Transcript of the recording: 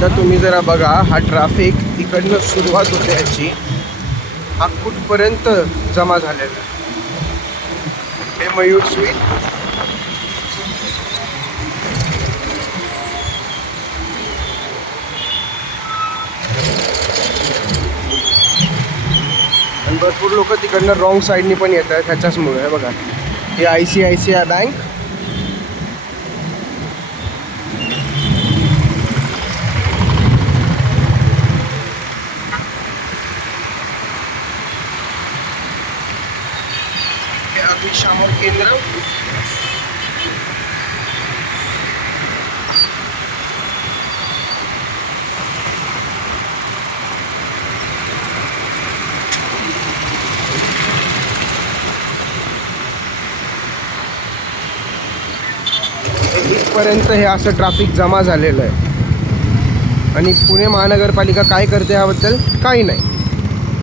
आता तुम्ही जरा बघा, हा ट्रॅफिक इकडनं सुरुवात होते याची, हा कुठपर्यंत जमा झालेला आहे. हे मयूर स्वीट आणि भरपूर लोक तिकडनं रॉंग साईडनी पण येत आहेत ह्याच्याचमुळे. हे बघा, ही ICICI बँक. हे अग्निशामक केंद्र. इथपर्यंत हे असं ट्रॅफिक जमा झालेलं आहे आणि पुणे महानगरपालिका काय करते याबद्दल काही नाही.